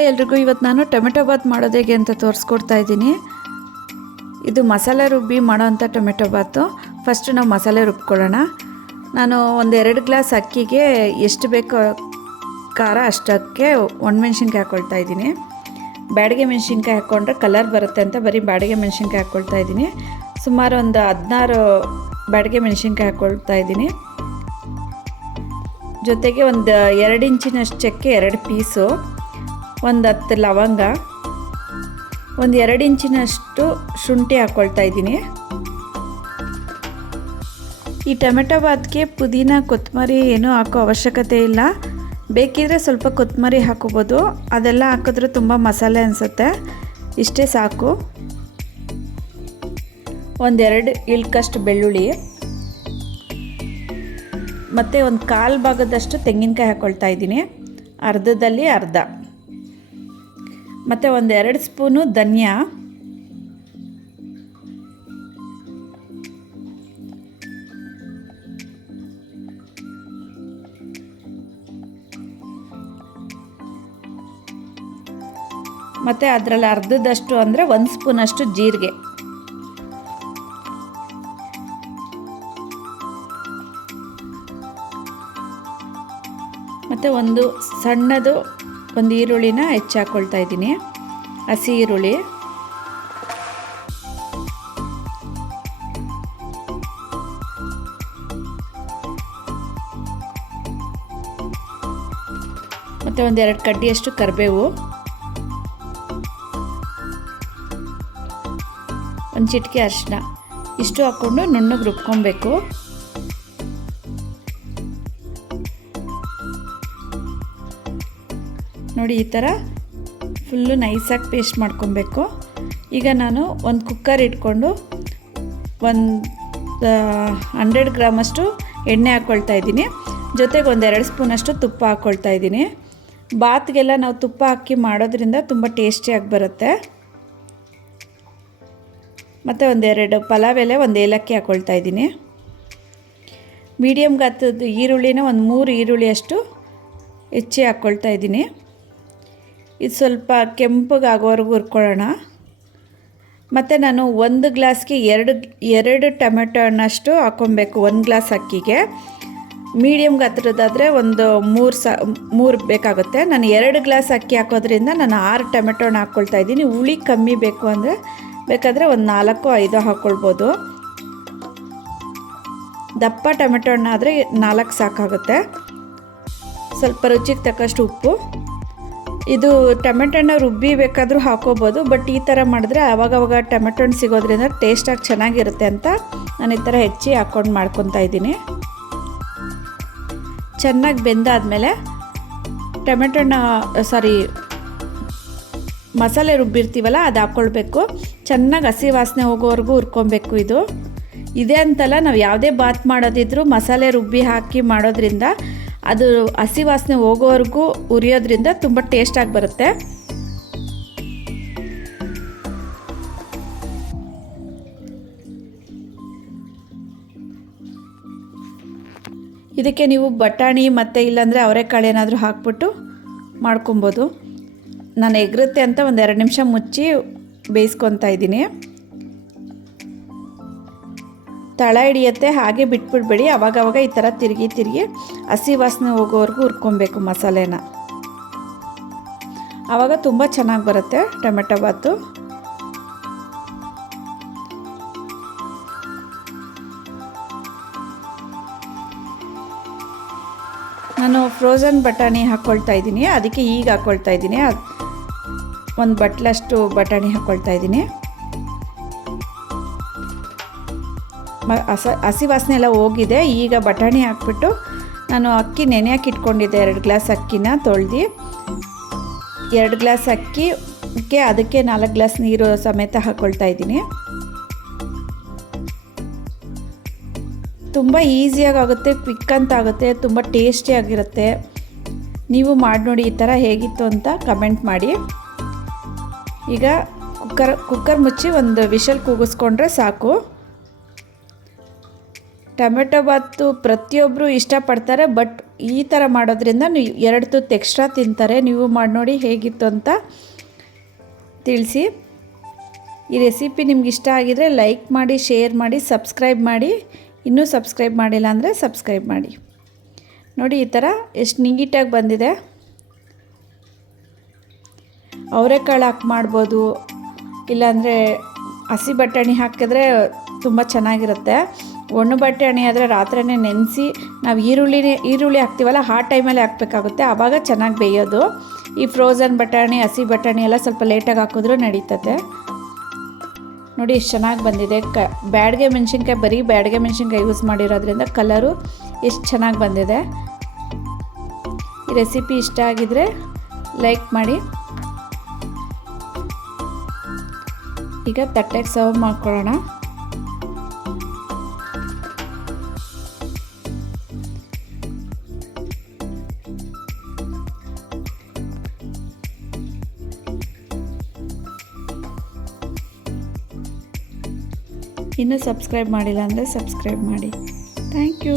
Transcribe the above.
Hi ಎಲ್ರಿಗೂ, ಇವತ್ತು ನಾನು ಟೊಮೆಟೊ ಬಾತ್ ಮಾಡೋದು ಹೇಗೆ ಅಂತ ತೋರಿಸ್ಕೊಡ್ತಾ ಇದ್ದೀನಿ. ಇದು ಮಸಾಲೆ ರುಬ್ಬಿ ಮಾಡೋವಂಥ ಟೊಮೆಟೊ ಬಾತು. ಫಸ್ಟು ನಾವು ಮಸಾಲೆ ರುಬ್ಕೊಳ್ಳೋಣ. ನಾನು ಒಂದು 2 ಗ್ಲಾಸ್ ಅಕ್ಕಿಗೆ ಎಷ್ಟು ಬೇಕೋ ಖಾರ ಅಷ್ಟಕ್ಕೆ ಒಣಮೆಣ್ಸಿನ್ಕಾಯಿ ಹಾಕ್ಕೊಳ್ತಾ ಇದ್ದೀನಿ. ಬ್ಯಾಡಿಗೆ ಮೆಣಸಿನ್ಕಾಯಿ ಹಾಕ್ಕೊಂಡ್ರೆ ಕಲರ್ ಬರುತ್ತೆ ಅಂತ ಬರೀ ಬ್ಯಾಡಿಗೆ ಮೆಣಸಿನ್ಕಾಯಿ ಹಾಕ್ಕೊಳ್ತಾ ಇದ್ದೀನಿ. ಸುಮಾರು ಒಂದು 16 ಬ್ಯಾಡಿಗೆ ಮೆಣಸಿನ್ಕಾಯಿ ಹಾಕ್ಕೊಳ್ತಾ ಇದ್ದೀನಿ. ಜೊತೆಗೆ ಒಂದು 2 ಇಂಚಿನಷ್ಟು ಚಕ್ಕೆ, 2 ಪೀಸು, ಒಂದು 10 ಲವಂಗ, ಒಂದು 2 ಇಂಚಿನಷ್ಟು ಶುಂಠಿ ಹಾಕ್ಕೊಳ್ತಾ ಇದ್ದೀನಿ. ಈ ಟೊಮೆಟೊ ಬಾತ್ಗೆ ಪುದೀನ, ಕೊತ್ತಂಬರಿ ಏನೂ ಹಾಕೋ ಅವಶ್ಯಕತೆ ಇಲ್ಲ. ಬೇಕಿದ್ರೆ ಸ್ವಲ್ಪ ಕೊತ್ತಂಬರಿ ಹಾಕೋಬೋದು. ಅದೆಲ್ಲ ಹಾಕಿದ್ರೆ ತುಂಬ ಮಸಾಲೆ ಅನಿಸುತ್ತೆ. ಇಷ್ಟೇ ಸಾಕು. ಒಂದು 2 ಇಳ್ಕಷ್ಟು ಬೆಳ್ಳುಳ್ಳಿ ಮತ್ತು ಒಂದು 1/4 ಭಾಗದಷ್ಟು ತೆಂಗಿನಕಾಯಿ ಹಾಕ್ಕೊಳ್ತಾ ಇದ್ದೀನಿ, ಅರ್ಧದಲ್ಲಿ ಅರ್ಧ. ಮತ್ತು ಒಂದು 2 ಸ್ಪೂನು ಧನಿಯಾ, ಮತ್ತು ಅದರಲ್ಲಿ ಅರ್ಧದಷ್ಟು ಅಂದರೆ 1 ಸ್ಪೂನಷ್ಟು ಜೀರಿಗೆ, ಮತ್ತು ಒಂದು ಸಣ್ಣದು ಒಂದು ಈರುಳ್ಳಿನ ಹೆಚ್ಚಿ ಹಾಕ್ಕೊಳ್ತಾ ಇದ್ದೀನಿ, ಹಸಿ ಈರುಳ್ಳಿ. ಮತ್ತು ಒಂದು 2 ಕಡ್ಡಿಯಷ್ಟು ಕರಿಬೇವು, ಒಂದು ಚಿಟಿಕೆ ಅರಿಶಿನ. ಇಷ್ಟು ಹಾಕ್ಕೊಂಡು ನುಣ್ಣಗೆ ರುಬ್ಕೊಬೇಕು. ನೋಡಿ, ಈ ಥರ ಫುಲ್ಲು ನೈಸಾಗಿ ಪೇಸ್ಟ್ ಮಾಡ್ಕೊಬೇಕು. ಈಗ ನಾನು ಒಂದು ಕುಕ್ಕರ್ ಇಟ್ಕೊಂಡು ಒಂದು 100 ಗ್ರಾಮಷ್ಟು ಎಣ್ಣೆ ಹಾಕ್ಕೊಳ್ತಾ ಇದ್ದೀನಿ. ಜೊತೆಗೆ ಒಂದು 2 ಸ್ಪೂನಷ್ಟು ತುಪ್ಪ ಹಾಕ್ಕೊಳ್ತಾ ಇದ್ದೀನಿ. ಬಾತ್ಗೆಲ್ಲ ನಾವು ತುಪ್ಪ ಹಾಕಿ ಮಾಡೋದ್ರಿಂದ ತುಂಬ ಟೇಸ್ಟಿಯಾಗಿ ಬರುತ್ತೆ. ಮತ್ತು ಒಂದು 2 ಪಲಾವ್ ಎಲೆ, ಒಂದು ಏಲಕ್ಕಿ ಹಾಕ್ಕೊಳ್ತಾ ಇದ್ದೀನಿ. ಮೀಡಿಯಮ್ ಗಾತ್ರದ ಈರುಳ್ಳಿನ ಒಂದು 3 ಈರುಳ್ಳಿಯಷ್ಟು ಹೆಚ್ಚಿ ಹಾಕ್ಕೊಳ್ತಾ ಇದ್ದೀನಿ. ಇದು ಸ್ವಲ್ಪ ಕೆಂಪಗಾಗೋವರೆಗೂ ಹುರ್ಕೊಳ್ಳೋಣ. ಮತ್ತು ನಾನು 1 ಗ್ಲಾಸ್ಗೆ 2 ಟೊಮೆಟೊ ಹಣ್ಣಷ್ಟು ಹಾಕ್ಕೊಬೇಕು. 1 ಗ್ಲಾಸ್ ಅಕ್ಕಿಗೆ ಮೀಡಿಯಮ್ ಗಾತ್ರದಾದರೆ ಒಂದು 3 ಬೇಕಾಗುತ್ತೆ. ನಾನು 2 ಗ್ಲಾಸ್ ಅಕ್ಕಿ ಹಾಕೋದ್ರಿಂದ ನಾನು 6 ಟೊಮೆಟೊ ಹಣ್ಣು ಹಾಕ್ಕೊಳ್ತಾ ಇದ್ದೀನಿ. ಹುಳಿ ಕಮ್ಮಿ ಬೇಕು ಅಂದರೆ ಬೇಕಾದರೆ ಒಂದು 4-5 ಹಾಕ್ಕೊಳ್ಬೋದು. ದಪ್ಪ ಟೊಮೆಟೊ ಹಣ್ಣಾದರೆ 4 ಸಾಕಾಗುತ್ತೆ. ಸ್ವಲ್ಪ ರುಚಿಗೆ ತಕ್ಕಷ್ಟು ಉಪ್ಪು. ಇದು ಟೊಮೆಟೊ ಹಣ್ಣು ರುಬ್ಬಿ ಬೇಕಾದರೂ ಹಾಕೋಬೋದು, ಬಟ್ ಈ ಥರ ಮಾಡಿದ್ರೆ ಆವಾಗವಾಗ ಟೊಮೆಟೊ ಹಣ್ಣು ಸಿಗೋದ್ರಿಂದ ಟೇಸ್ಟಾಗಿ ಚೆನ್ನಾಗಿರುತ್ತೆ ಅಂತ ನಾನು ಈ ಥರ ಹೆಚ್ಚಿ ಹಾಕ್ಕೊಂಡು ಮಾಡ್ಕೊತಾ ಇದ್ದೀನಿ. ಚೆನ್ನಾಗಿ ಬೆಂದಾದಮೇಲೆ ಟೊಮೆಟೊ ಹಣ್ಣು ಮಸಾಲೆ ರುಬ್ಬಿರ್ತೀವಲ್ಲ ಅದು ಹಾಕ್ಕೊಳ್ಬೇಕು. ಚೆನ್ನಾಗಿ ಹಸಿ ವಾಸನೆ ಹೋಗೋವರೆಗೂ ಹುರ್ಕೊಬೇಕು. ಇದೇ ಅಂತಲ್ಲ, ನಾವು ಯಾವುದೇ ಬಾತ್ ಮಾಡೋದಿದ್ರೂ ಮಸಾಲೆ ರುಬ್ಬಿ ಹಾಕಿ ಮಾಡೋದ್ರಿಂದ ಅದು ಹಸಿ ವಾಸನೆ ಹೋಗೋವರೆಗೂ ಹುರಿಯೋದ್ರಿಂದ ತುಂಬ ಟೇಸ್ಟಾಗಿ ಬರುತ್ತೆ. ಇದಕ್ಕೆ ನೀವು ಬಟಾಣಿ ಮತ್ತು ಇಲ್ಲಾಂದರೆ ಅವರೆಕಾಳು ಏನಾದರೂ ಹಾಕ್ಬಿಟ್ಟು ಮಾಡ್ಕೊಬೋದು. ನಾನು ಎಗರುತ್ತೆ ಅಂತ ಒಂದು 2 ನಿಮಿಷ ಮುಚ್ಚಿ ಬೇಯಿಸ್ಕೊತಾ ಇದ್ದೀನಿ. ತಳ ಹಿಡಿಯುತ್ತೆ, ಹಾಗೆ ಬಿಟ್ಬಿಡ್ಬೇಡಿ. ಅವಾಗವಾಗ ಈ ಥರ ತಿರುಗಿ ಹಸಿ ವಾಸನೆ ಹೋಗೋವರೆಗೂ ಹುರ್ಕೊಬೇಕು ಮಸಾಲೆನ. ಆವಾಗ ತುಂಬ ಚೆನ್ನಾಗಿ ಬರುತ್ತೆ ಟೊಮೆಟೊ ಬಾತು. ನಾನು ಫ್ರೋಝನ್ ಬಟಾಣಿ ಹಾಕ್ಕೊಳ್ತಾ ಇದ್ದೀನಿ. ಅದಕ್ಕೆ ಈಗ ಹಾಕ್ಕೊಳ್ತಾ ಇದ್ದೀನಿ. ಒಂದು ಬಟ್ಲಷ್ಟು ಬಟಾಣಿ ಹಾಕ್ಕೊಳ್ತಾ ಇದ್ದೀನಿ. ಹಸಿ ವಾಸನೆ ಎಲ್ಲ ಹೋಗಿದೆ. ಈಗ ಬಟಾಣಿ ಹಾಕ್ಬಿಟ್ಟು ನಾನು ಅಕ್ಕಿ ನೆನೆಯಕ್ಕೆ ಇಟ್ಕೊಂಡಿದ್ದೆ. 2 ಗ್ಲಾಸ್ ಅಕ್ಕಿನ ತೊಳೆದು 2 ಗ್ಲಾಸ್ ಅಕ್ಕಿಗೆ ಅದಕ್ಕೆ 4 ಗ್ಲಾಸ್ ನೀರು ಸಮೇತ ಹಾಕ್ಕೊಳ್ತಾ ಇದ್ದೀನಿ. ತುಂಬ ಈಸಿಯಾಗಿ ಆಗುತ್ತೆ, ಕ್ವಿಕ್ ಅಂತ ಆಗುತ್ತೆ, ತುಂಬ ಟೇಸ್ಟಿಯಾಗಿರುತ್ತೆ. ನೀವು ಮಾಡಿ ನೋಡಿ ಈ ಥರ ಹೇಗಿತ್ತು ಅಂತ ಕಮೆಂಟ್ ಮಾಡಿ. ಈಗ ಕುಕ್ಕರ್ ಮುಚ್ಚಿ ಒಂದು ವಿಷಲ್ ಕೂಗಿಸ್ಕೊಂಡ್ರೆ ಸಾಕು. ಟೊಮೆಟೊ ಬಾತು ಪ್ರತಿಯೊಬ್ಬರು ಇಷ್ಟಪಡ್ತಾರೆ, ಬಟ್ ಈ ಥರ ಮಾಡೋದ್ರಿಂದ ನೀವು 2 ತುತ್ತು ಎಕ್ಸ್ಟ್ರಾ ತಿಂತಾರೆ. ನೀವು ಮಾಡಿ ನೋಡಿ ಹೇಗಿತ್ತು ಅಂತ ತಿಳಿಸಿ. ಈ ರೆಸಿಪಿ ನಿಮ್ಗೆ ಇಷ್ಟ ಆಗಿದರೆ ಲೈಕ್ ಮಾಡಿ, ಶೇರ್ ಮಾಡಿ, ಸಬ್ಸ್ಕ್ರೈಬ್ ಮಾಡಿ. ಇನ್ನೂ ಸಬ್ಸ್ಕ್ರೈಬ್ ಮಾಡಿಲ್ಲ ಅಂದರೆ ಸಬ್ಸ್ಕ್ರೈಬ್ ಮಾಡಿ. ನೋಡಿ ಈ ಥರ ಎಷ್ಟು ನೀಟಾಗಿ ಬಂದಿದೆ. ಅವರೆಕಾಳು ಹಾಕಿ ಮಾಡ್ಬೋದು, ಇಲ್ಲಾಂದರೆ ಹಸಿ ಬಟಾಣಿ ಹಾಕಿದ್ರೆ ತುಂಬ ಚೆನ್ನಾಗಿರುತ್ತೆ. ಒಣ ಬಟಾಣಿ ಆದರೆ ರಾತ್ರಿನೇ ನೆನೆಸಿ ನಾವು ಈರುಳ್ಳಿ ಹಾಕ್ತೀವಲ್ಲ ಆ ಟೈಮಲ್ಲಿ ಹಾಕಬೇಕಾಗುತ್ತೆ, ಆವಾಗ ಚೆನ್ನಾಗಿ ಬೇಯೋದು. ಈ ಫ್ರೋಝನ್ ಬಟಾಣಿ, ಹಸಿ ಬಟಾಣಿ ಎಲ್ಲ ಸ್ವಲ್ಪ ಲೇಟಾಗಿ ಹಾಕಿದ್ರೂ ನಡೀತದೆ. ನೋಡಿ ಎಷ್ಟು ಚೆನ್ನಾಗಿ ಬಂದಿದೆ. ಬ್ಯಾಡಗೆ ಮೆಣಸಿನ್ಕಾಯಿ, ಬರೀ ಬ್ಯಾಡಗೆ ಮೆಣಸಿನ್ಕಾಯಿ ಯೂಸ್ ಮಾಡಿರೋದ್ರಿಂದ ಕಲರು ಎಷ್ಟು ಚೆನ್ನಾಗಿ ಬಂದಿದೆ. ಈ ರೆಸಿಪಿ ಇಷ್ಟ ಆಗಿದರೆ ಲೈಕ್ ಮಾಡಿ. ಈಗ ತಟ್ಟೆಗೆ ಸರ್ವ್ ಮಾಡ್ಕೊಳ್ಳೋಣ. ಇನ್ನೂ ಸಬ್ಸ್ಕ್ರೈಬ್ ಮಾಡಿಲ್ಲ ಅಂದರೆ ಸಬ್ಸ್ಕ್ರೈಬ್ ಮಾಡಿ. Thank you.